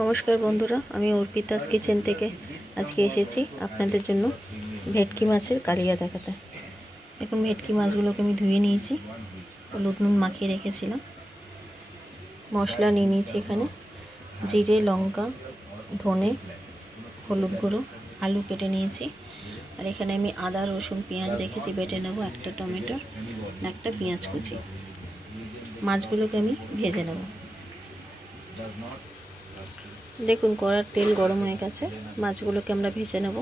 নমস্কার বন্ধুরা, আমি অর্পিতাস কিচেন থেকে আজকে এসেছি আপনাদের জন্য ভেটকি মাছের কালিয়া দেখাতে। এখন ভেটকি মাছগুলোকে আমি ধুয়ে নিয়েছি, হলুদ নুন মাখিয়ে রেখেছিলাম। মশলা নিয়ে নিয়েছি এখানে জিরে, লঙ্কা, ধনে, হলুদ গুঁড়ো, আলু কেটে নিয়েছি। আর এখানে আমি আদা, রসুন, পেঁয়াজ রেখেছি, বেটে নেব। একটা টমেটো, একটা পেঁয়াজ কুচি। মাছগুলোকে আমি ভেজে নেব। দেখুন কড়ার তেল গরম হয়ে গেছে, মাছগুলোকে আমরা ভেজে নেব।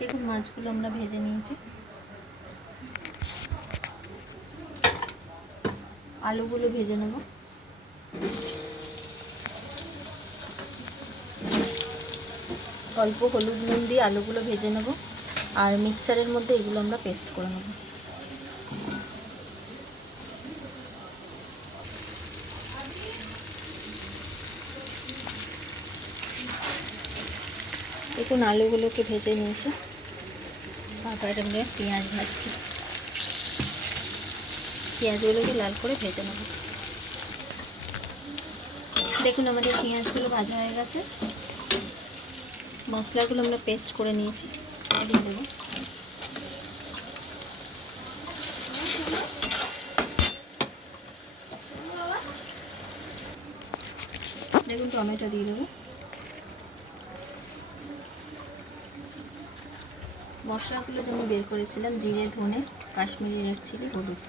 দেখুন মাছগুলো আমরা ভেজে নিয়েছি। আলুগুলো ভেজে নেব। অল্প হলুদ নুন দিয়ে আলুগুলো ভেজে নেব, আর মিক্সারের মধ্যে এগুলো আমরা পেস্ট করে নেব। দেখুন আলুগুলোকে ভেজে নিয়েছি, তারপরে আমরা পেঁয়াজ ভাজছি। পেঁয়াজগুলোকে লাল করে ভেজে নেব। দেখুন আমাদের পেঁয়াজগুলো ভাজা হয়ে গেছে। মশলাগুলো আমরা পেস্ট করে নিয়েছি, দিয়ে দেবো। দেখুন টমেটো দিয়ে দেবো। মশলাগুলো যেমন বের করেছিলাম, জিরে, ধনে, কাশ্মীরি রেড চিলি, হলুদ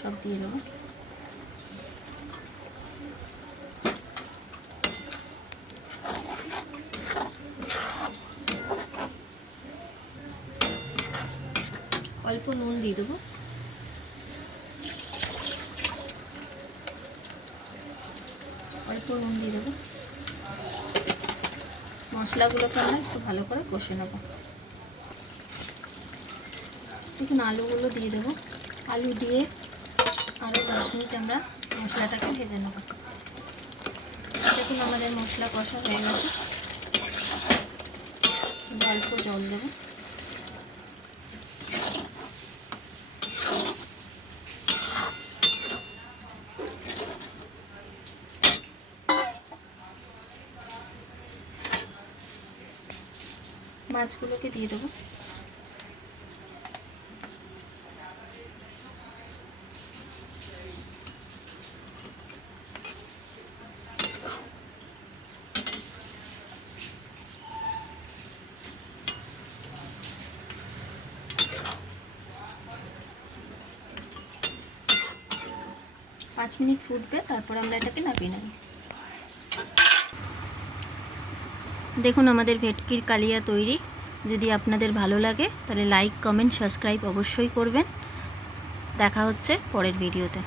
সব দিয়ে দেবো। অল্প নুন দিয়ে দেবো। অল্প নুন দিয়ে দেবো। মশলাগুলোকে আমরা একটু ভালো করে কষে নেব। দেখুন আলুগুলো দিয়ে দেবো। আলু দিয়ে আরও 10 মিনিট আমরা মশলাটাকে ভেজে নেব। দেখুন আমাদের মশলা কষা হয়ে গেছে। অল্প জল দেবো। মাছগুলোকে দিয়ে দেবো। 5 মিনিট ফুটবে, তারপর আমরা এটাকে নামিয়ে নেব। দেখুন আমাদের ভেটকির কালিয়া তৈরি। যদি আপনাদের ভালো লাগে তাহলে লাইক, কমেন্ট, সাবস্ক্রাইব অবশ্যই করবেন। দেখা হচ্ছে পরের ভিডিওতে।